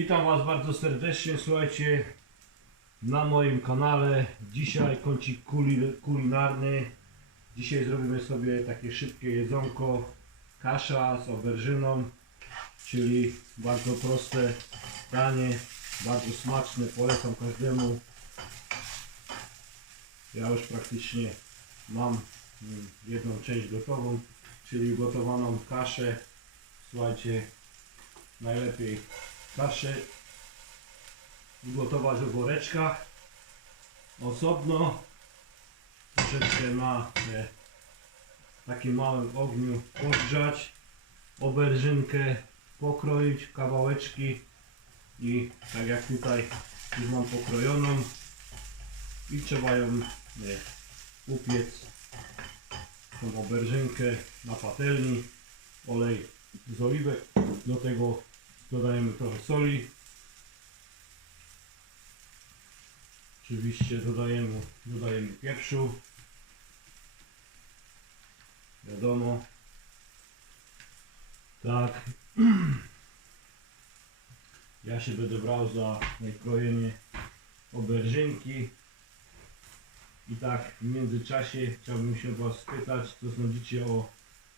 Witam Was bardzo serdecznie, słuchajcie, na moim kanale. Dzisiaj kącik kuli- kulinarny. Dzisiaj zrobimy sobie takie szybkie jedzonko. Kasza z oberżyną, czyli bardzo proste danie, bardzo smaczne, polecam każdemu. Ja już praktycznie mam mm, jedną część gotową, czyli gotowaną kaszę. Słuchajcie, najlepiej kaszę ugotować w woreczkach. Osobno troszeczkę na e, takim małym ogniu podgrzać oberżynkę pokroić kawałeczki i tak jak tutaj już mam pokrojoną i trzeba ją e, upiec tą oberżynkę na patelni olej z oliwek do tego dodajemy trochę soli. Oczywiście dodajemy, dodajemy pieprzu. Wiadomo. Tak. Ja się będę brał za krojenie oberżynki i tak w międzyczasie chciałbym się was spytać co sądzicie o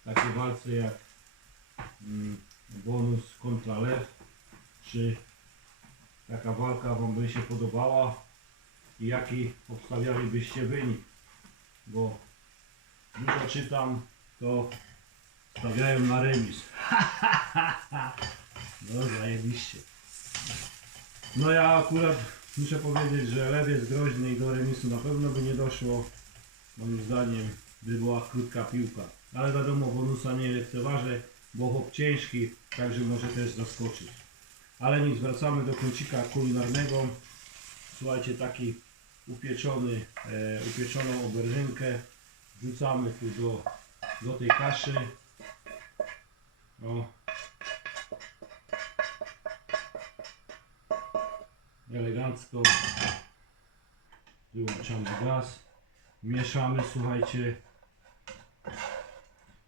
takiej walce jak mm, bonus kontra lew czy taka walka wam by się podobała i jaki obstawialibyście wynik? Bo dużo czytam to stawiają na remis. No zajebiście. No ja akurat muszę powiedzieć, że lew jest groźny i do remisu na pewno by nie doszło. Moim zdaniem by była krótka piłka. Ale wiadomo bonusa nie lekceważę bo chłop ciężki także może też zaskoczyć. Ale nic, wracamy do kącika kulinarnego. Słuchajcie taki upieczony e, upieczoną oberżynkę wrzucamy tu do, do tej kaszy. O. Elegancko wyłączamy gaz. Mieszamy słuchajcie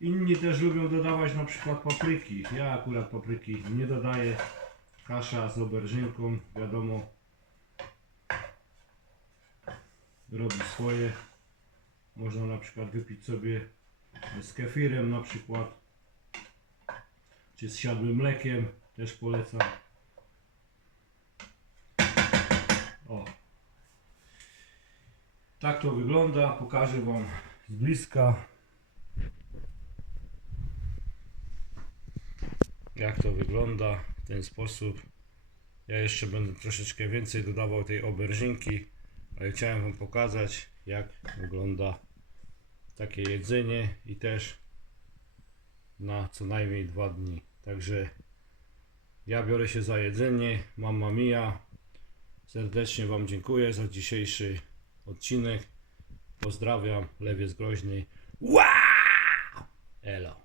inni też lubią dodawać na przykład papryki. Ja akurat papryki nie dodaję. Kasza z oberżynką wiadomo robi swoje. Można na przykład wypić sobie z kefirem na przykład czy z siadłym mlekiem też polecam. O. Tak to wygląda. Pokażę wam z bliska jak to wygląda w ten sposób? Ja jeszcze będę troszeczkę więcej dodawał tej oberżynki ale chciałem wam pokazać jak wygląda takie jedzenie i też na co najmniej dwa dni. Także ja biorę się za jedzenie mama mia serdecznie wam dziękuję za dzisiejszy odcinek. Pozdrawiam lewiec groźny. Wow! elo